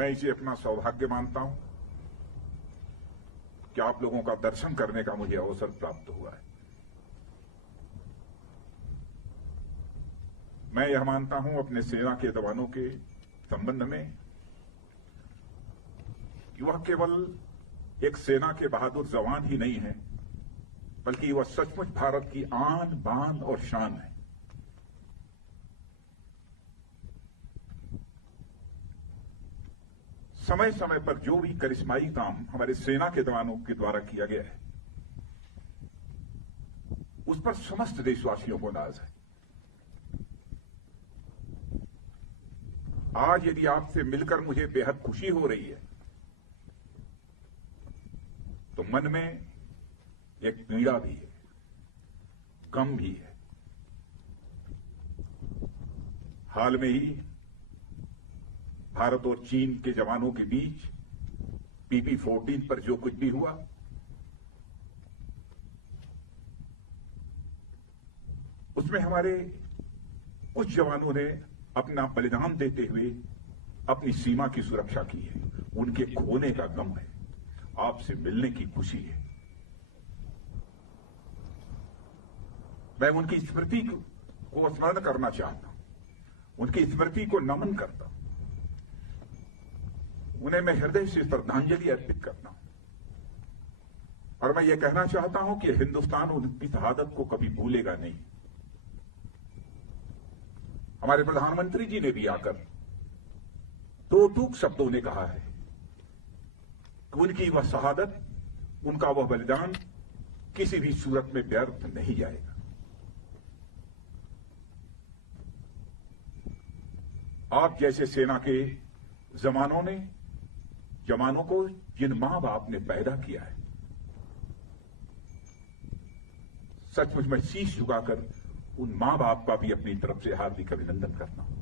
मैं इसे अपना सौभाग्य मानता हूं कि आप लोगों का दर्शन करने का मुझे अवसर प्राप्त हुआ है। मैं यह मानता हूं अपने सेना के जवानों के संबंध में कि वह केवल एक सेना के बहादुर जवान ही नहीं है, बल्कि वह सचमुच भारत की आन बान और शान है। समय समय पर जो भी करिश्माई काम हमारे सेना के जवानों के द्वारा किया गया है, उस पर समस्त देशवासियों को नाज है। आज यदि आपसे मिलकर मुझे बेहद खुशी हो रही है, तो मन में एक पीड़ा भी है, गम भी है। हाल में ही भारत और चीन के जवानों के बीच PP-14 पर जो कुछ भी हुआ, उसमें हमारे कुछ जवानों ने अपना बलिदान देते हुए अपनी सीमा की सुरक्षा की है। उनके खोने का गम है, आपसे मिलने की खुशी है। मैं उनकी स्मृति को स्मरण करना चाहता हूं, उनकी स्मृति को नमन करता हूं, उन्हें मैं हृदय से श्रद्धांजलि अर्पित करता हूं। और मैं ये कहना चाहता हूं कि हिंदुस्तान उनकी शहादत को कभी भूलेगा नहीं। हमारे प्रधानमंत्री जी ने भी आकर दो टूक शब्दों ने कहा है कि उनकी वह शहादत, उनका वह बलिदान किसी भी सूरत में व्यर्थ नहीं जाएगा। आप जैसे सेना के जवानों को जिन मां बाप ने पैदा किया है, सचमुच मैं शीश झुकाकर उन मां बाप का भी अपनी तरफ से हार्दिक अभिनंदन करता हूं।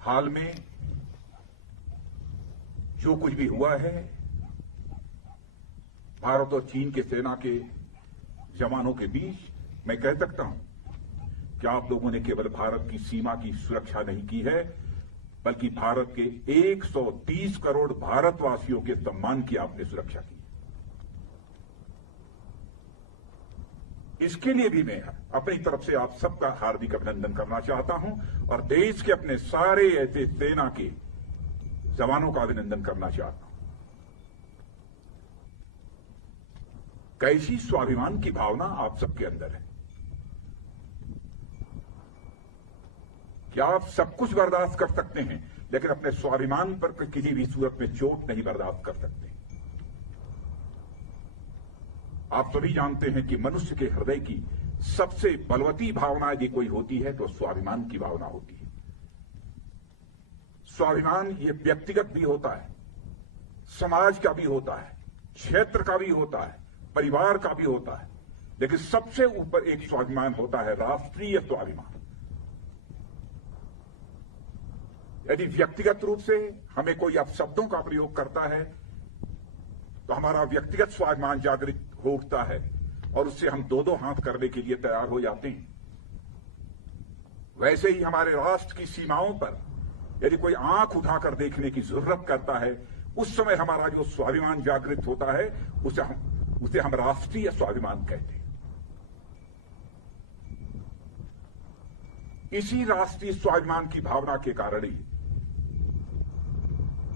हाल में जो कुछ भी हुआ है, भारत और चीन के सेना के जवानों के बीच, मैं कह सकता हूं कि आप लोगों ने केवल भारत की सीमा की सुरक्षा नहीं की है, बल्कि भारत के 130 करोड़ भारतवासियों के सम्मान की आपने सुरक्षा की। इसके लिए भी मैं अपनी तरफ से आप सबका हार्दिक अभिनंदन करना चाहता हूं और देश के अपने सारे ऐसे सेना के जवानों का अभिनंदन करना चाहता हूं। कैसी स्वाभिमान की भावना आप सबके अंदर है। क्या आप सब कुछ बर्दाश्त कर सकते हैं, लेकिन अपने स्वाभिमान पर किसी भी सूरत में चोट नहीं बर्दाश्त कर सकते। आप सभी जानते हैं कि मनुष्य के हृदय की सबसे बलवती भावना यदि कोई होती है तो स्वाभिमान की भावना होती है। स्वाभिमान ये व्यक्तिगत भी होता है, समाज का भी होता है, क्षेत्र का भी होता है, परिवार का भी होता है, लेकिन सबसे ऊपर एक स्वाभिमान होता है, राष्ट्रीय स्वाभिमान। यदि व्यक्तिगत रूप से हमें कोई अपशब्दों का प्रयोग करता है तो हमारा व्यक्तिगत स्वाभिमान जागृत हो उठता है और उससे हम दो हाथ करने के लिए तैयार हो जाते हैं। वैसे ही हमारे राष्ट्र की सीमाओं पर यदि कोई आंख उठाकर देखने की जरूरत करता है, उस समय हमारा जो स्वाभिमान जागृत होता है उसे हम राष्ट्रीय स्वाभिमान कहते हैं। इसी राष्ट्रीय स्वाभिमान की भावना के कारण ही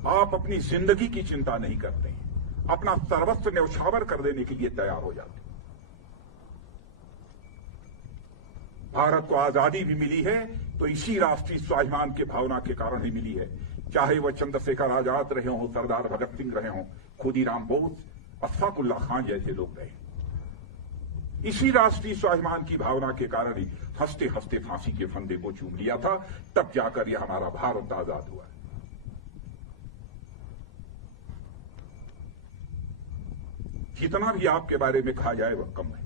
आप अपनी जिंदगी की चिंता नहीं करते हैं, अपना सर्वस्व न्यौछावर कर देने के लिए तैयार हो जाते हैं। भारत को आजादी भी मिली है तो इसी राष्ट्रीय स्वाभिमान के भावना के कारण ही मिली है। चाहे वह चंद्रशेखर आजाद रहे हों, सरदार भगत सिंह रहे हों, खुदीराम बोस, अशफाकुल्ला खान जैसे लोग रहे। इसी राष्ट्रीय स्वाभिमान की भावना के कारण ही हंसते हंसते फांसी के फंदे को चूम लिया था, तब जाकर यह हमारा भारत आजाद हुआ। जितना भी आपके बारे में कहा जाए वह कम है।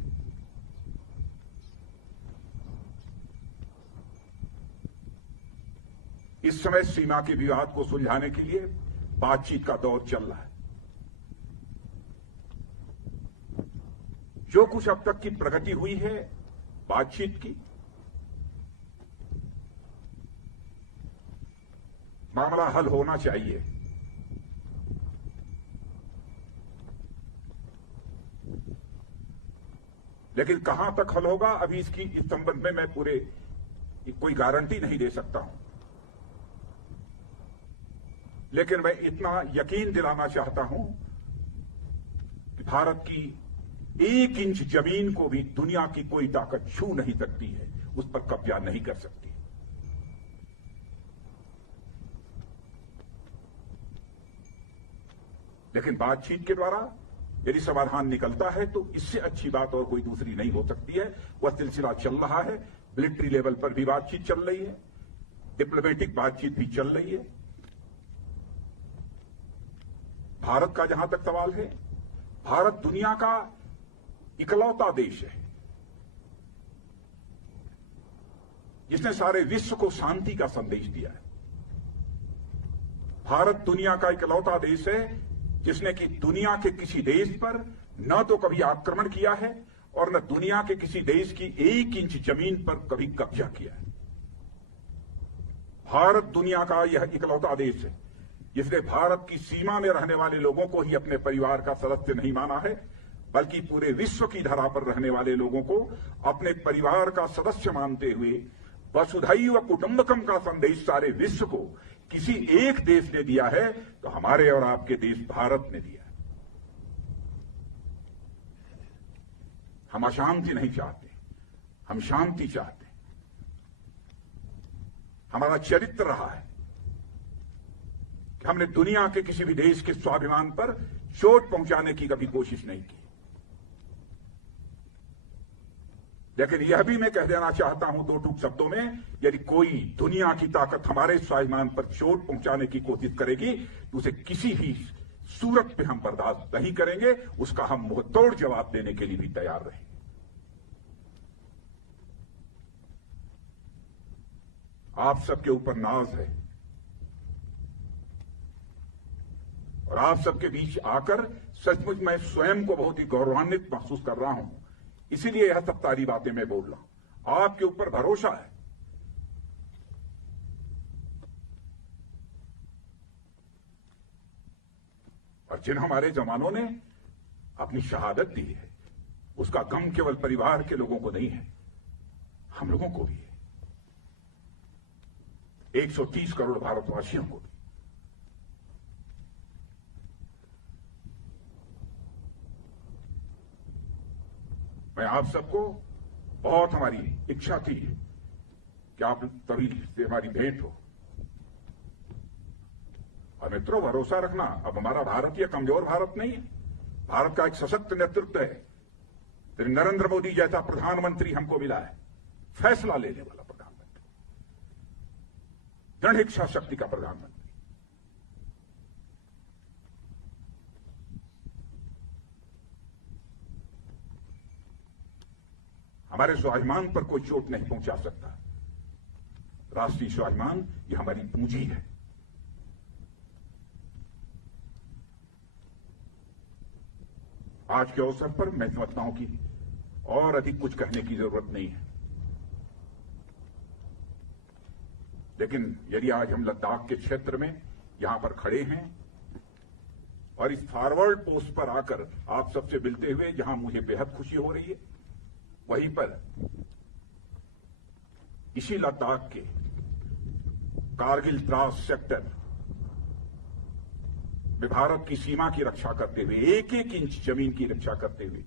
इस समय सीमा के विवाद को सुलझाने के लिए बातचीत का दौर चल रहा है। जो कुछ अब तक की प्रगति हुई है बातचीत की, मामला हल होना चाहिए। लेकिन कहां तक हल होगा, अभी इस संबंध में मैं कोई गारंटी नहीं दे सकता हूं। लेकिन मैं इतना यकीन दिलाना चाहता हूं कि भारत की 1 इंच जमीन को भी दुनिया की कोई ताकत छू नहीं सकती है, उस पर कब्जा नहीं कर सकती। लेकिन बातचीत के द्वारा यदि समाधान निकलता है तो इससे अच्छी बात और कोई दूसरी नहीं हो सकती है। वह सिलसिला चल रहा है, मिलिट्री लेवल पर भी बातचीत चल रही है, डिप्लोमेटिक बातचीत भी चल रही है। भारत का जहां तक सवाल है, भारत दुनिया का इकलौता देश है जिसने सारे विश्व को शांति का संदेश दिया है। भारत दुनिया का इकलौता देश है जिसने कि दुनिया के किसी देश पर न तो कभी आक्रमण किया है और न दुनिया के किसी देश की 1 इंच जमीन पर कभी कब्जा किया है। भारत दुनिया का यह इकलौता देश है जिसने भारत की सीमा में रहने वाले लोगों को ही अपने परिवार का सदस्य नहीं माना है, बल्कि पूरे विश्व की धरा पर रहने वाले लोगों को अपने परिवार का सदस्य मानते हुए वसुधैव कुटुंबकम का संदेश सारे विश्व को किसी एक देश ने दिया है तो हमारे और आपके देश भारत ने दिया है। हम अशांति नहीं चाहते, हम शांति चाहते हैं। हमारा चरित्र रहा है कि हमने दुनिया के किसी भी देश के स्वाभिमान पर चोट पहुंचाने की कभी कोशिश नहीं की। लेकिन यह भी मैं कह देना चाहता हूं 2 टूक शब्दों में, यदि कोई दुनिया की ताकत हमारे स्वाभिमान पर चोट पहुंचाने की कोशिश करेगी तो उसे किसी भी सूरत पे हम बर्दाश्त नहीं करेंगे, उसका हम मुंहतोड़ जवाब देने के लिए भी तैयार रहेंगे। आप सबके ऊपर नाज है और आप सबके बीच आकर सचमुच मैं स्वयं को बहुत ही गौरवान्वित महसूस कर रहा हूं। इसीलिए यह सब सारी बातें मैं बोल रहा हूं। आपके ऊपर भरोसा है। और जिन हमारे जवानों ने अपनी शहादत दी है उसका गम केवल परिवार के लोगों को नहीं है, हम लोगों को भी है, 130 करोड़ भारतवासियों को भी। मैं आप सबको बहुत हमारी इच्छा थी कि आप तभी से हमारी भेंट हो। और मित्रों, भरोसा रखना, अब हमारा भारत यह कमजोर भारत नहीं है। भारत का एक सशक्त नेतृत्व है। नरेंद्र मोदी जैसा प्रधानमंत्री हमको मिला है, फैसला लेने वाला प्रधानमंत्री, दृढ़ इच्छा शक्ति का प्रधानमंत्री। हमारे स्वाभिमान पर कोई चोट नहीं पहुंचा सकता। राष्ट्रीय स्वाभिमान ये हमारी पूंजी है। आज के अवसर पर मैं समझता हूं कि और अधिक कुछ कहने की जरूरत नहीं है। लेकिन यदि आज हम लद्दाख के क्षेत्र में यहां पर खड़े हैं और इस फॉरवर्ड पोस्ट पर आकर आप सबसे मिलते हुए जहां मुझे बेहद खुशी हो रही है, वहीं पर इसी लद्दाख के कारगिल द्रास सेक्टर में भारत की सीमा की रक्षा करते हुए, 1-1 इंच जमीन की रक्षा करते हुए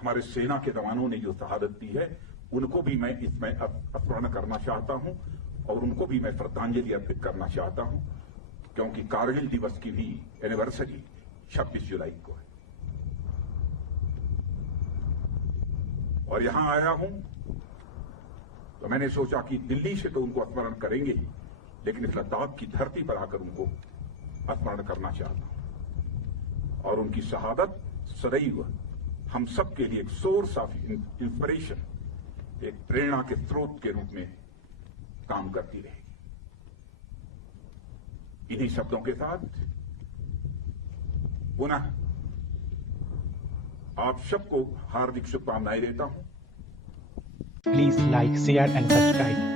हमारे सेना के जवानों ने जो शहादत दी है, उनको भी मैं इसमें स्मरण करना चाहता हूं और उनको भी मैं श्रद्धांजलि अर्पित करना चाहता हूं, क्योंकि कारगिल दिवस की भी एनिवर्सरी 26 जुलाई को है। और यहां आया हूं तो मैंने सोचा कि दिल्ली से तो उनको स्मरण करेंगे ही, लेकिन इस लद्दाख की धरती पर आकर उनको स्मरण करना चाहता हूं। और उनकी शहादत सदैव हम सब के लिए एक सोर्स ऑफ इंस्पिरेशन, एक प्रेरणा के स्रोत के रूप में काम करती रहेगी। इन्हीं शब्दों के साथ पुनः आप सबको हार्दिक शुभकामनाएं देता हूं। Please like, share and subscribe.